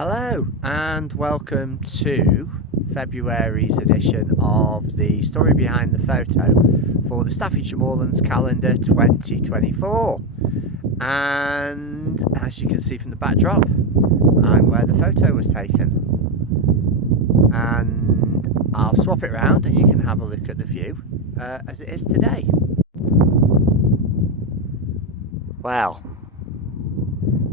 Hello and welcome to February's edition of the story behind the photo for the Staffordshire Moorlands calendar 2024. And as you can see from the backdrop, I'm where the photo was taken. And I'll swap it around and you can have a look at the view as it is today. Well,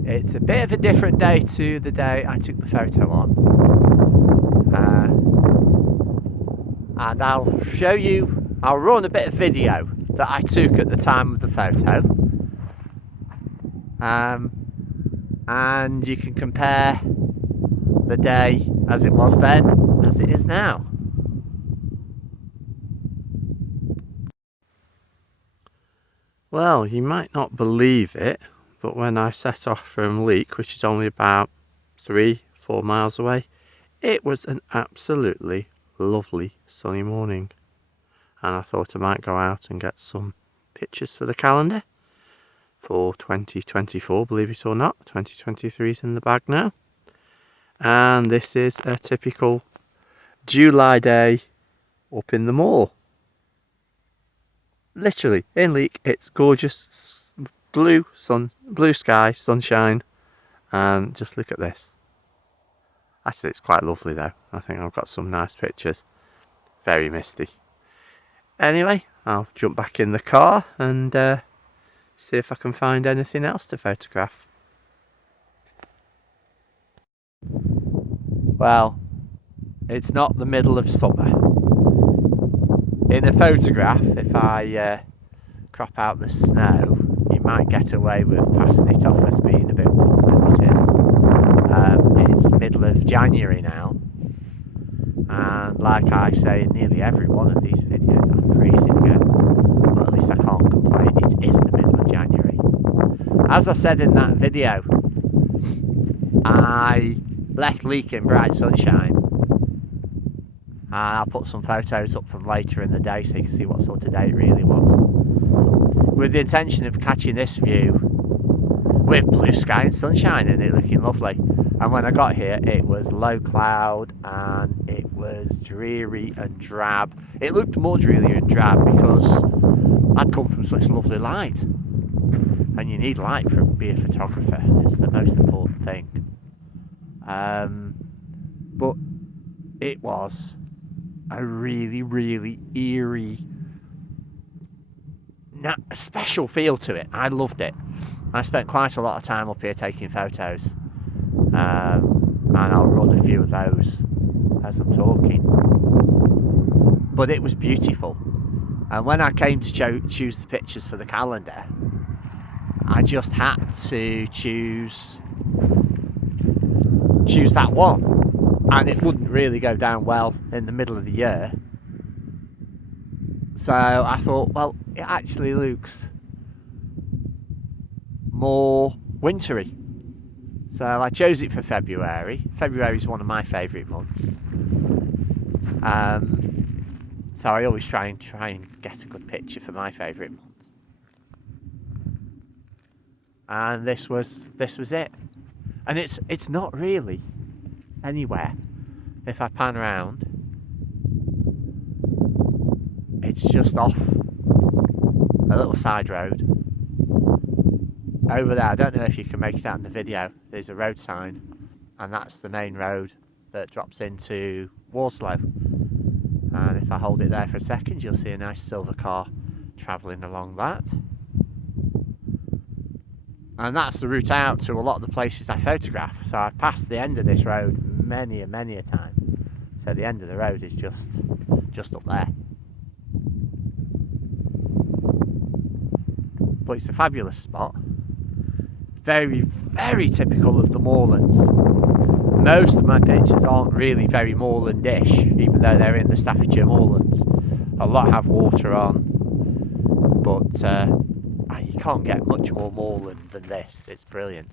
it's a bit of a different day to the day I took the photo on. And I'll show you, I'll run a bit of video that I took at the time of the photo. And you can compare the day as it was then, as it is now. Well, you might not believe it, but when I set off from Leek, which is only about 3-4 miles away, it was an absolutely lovely sunny morning. And I thought I might go out and get some pictures for the calendar for 2024, believe it or not. 2023 is in the bag now. And this is a typical July day up in the moor. Literally, in Leek, it's gorgeous blue sky, sunshine, and just look at this. Actually, it's quite lovely though. I think I've got some nice pictures. Very misty. Anyway, I'll jump back in the car and see if I can find anything else to photograph. Well, it's not the middle of summer. In a photograph, if I crop out the snow, you might get away with passing it off as being a bit warmer than it is. It's middle of January now, and like I say in nearly every one of these videos, I'm freezing again, but at least I can't complain, it is the middle of January. As I said in that video, I left Leek in bright sunshine, and I'll put some photos up from later in the day so you can see what sort of day it really was, with the intention of catching this view with blue sky and sunshine and it looking lovely. And when I got here, it was low cloud and it was dreary and drab. It looked more dreary and drab because I'd come from such lovely light, and you need light to be a photographer. It's the most important thing. But it was a really eerie, special feel to it. I loved it. I spent quite a lot of time up here taking photos, and I'll run a few of those as I'm talking. But it was beautiful, and when I came to choose the pictures for the calendar, I just had to choose that one. And it wouldn't really go down well in the middle of the year. So I thought, well, it actually looks more wintry. So I chose it for February. February is one of my favourite months. So I always try and get a good picture for my favourite month. And this was it. And it's not really anywhere. If I pan around, it's just off a little side road over there. I don't know if you can make it out in the video. There's a road sign, and that's the main road that drops into Warslow. And if I hold it there for a second, you'll see a nice silver car travelling along that. And that's the route out to a lot of the places I photograph. So I've passed the end of this road many a time. So the end of the road is just up there. But it's a fabulous spot. Very typical of the moorlands. Most of my pictures aren't really very moorlandish, even though they're in the Staffordshire Moorlands. A lot have water on, but you can't get much more moorland than this. It's brilliant.